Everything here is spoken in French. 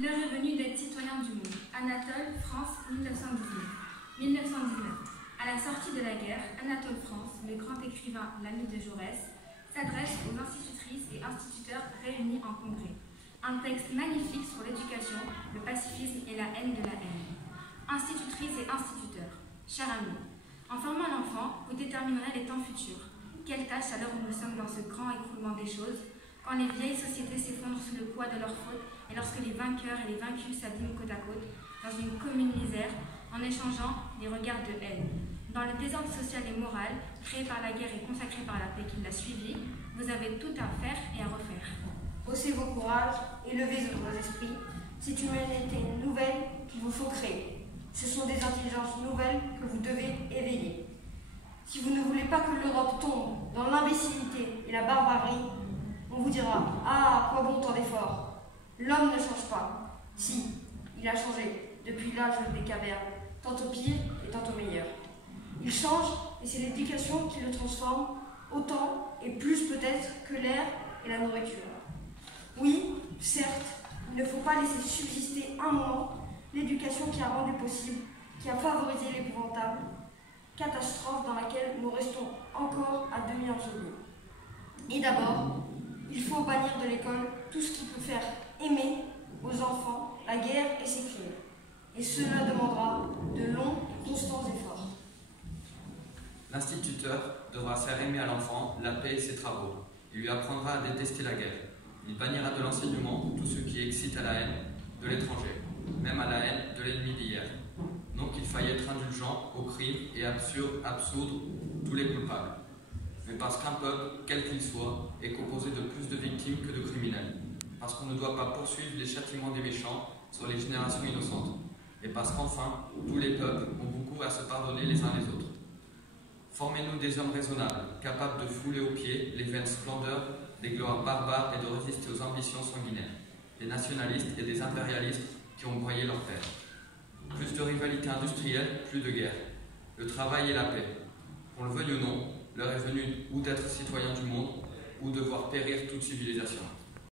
L'heure est venue d'être citoyen du monde. Anatole, France, 1919. 1919. À la sortie de la guerre, Anatole France, le grand écrivain, l'ami de Jaurès, s'adresse aux institutrices et instituteurs réunis en congrès. Un texte magnifique sur l'éducation, le pacifisme et la haine de la haine. Institutrices et instituteurs, chers amis, en formant l'enfant, vous déterminerez les temps futurs. Quelle tâche alors où nous sommes dans ce grand écroulement des choses, quand les vieilles sociétés s'effondrent sous le poids de leurs fautes et lorsque les vainqueurs et les vaincus s'abîment côte à côte dans une commune misère en échangeant des regards de haine. Dans le désordre social et moral créé par la guerre et consacré par la paix qui l'a suivi, vous avez tout à faire et à refaire. Haussez vos courages, élevez vos esprits. C'est une humanité nouvelle qu'il vous faut créer. Ce sont des intelligences nouvelles que vous devez éveiller. Si vous ne voulez pas que l'Europe tombe dans l'imbécilité et la barbarie, on vous dira « Ah, à quoi bon tant d'efforts ?» L'homme ne change pas. Si, il a changé depuis l'âge des cavernes, tantôt pire et tantôt meilleur. Il change et c'est l'éducation qui le transforme, autant et plus peut-être que l'air et la nourriture. Oui, certes, il ne faut pas laisser subsister un moment l'éducation qui a rendu possible, qui a favorisé l'épouvantable catastrophe dans laquelle nous restons encore à demi ensevelis. Et d'abord, il faut bannir de l'école tout ce qui peut faire aimer aux enfants la guerre et ses crimes. Et cela demandera de longs et constants efforts. L'instituteur devra faire aimer à l'enfant la paix et ses travaux. Il lui apprendra à détester la guerre. Il bannira de l'enseignement tout ce qui excite à la haine de l'étranger, même à la haine de l'ennemi d'hier. Non qu'il faille être indulgent aux crimes et absoudre tous les coupables. Mais parce qu'un peuple, quel qu'il soit, est composé de plus de victimes que de criminels. Parce qu'on ne doit pas poursuivre les châtiments des méchants sur les générations innocentes. Et parce qu'enfin, tous les peuples ont beaucoup à se pardonner les uns les autres. Formez-nous des hommes raisonnables, capables de fouler aux pieds les vaines splendeurs des gloires barbares et de résister aux ambitions sanguinaires, des nationalistes et des impérialistes qui ont broyé leur père. Plus de rivalité industrielle, plus de guerre. Le travail et la paix. Qu'on le veuille ou non, l'heure est venue ou d'être citoyen du monde, ou de voir périr toute civilisation.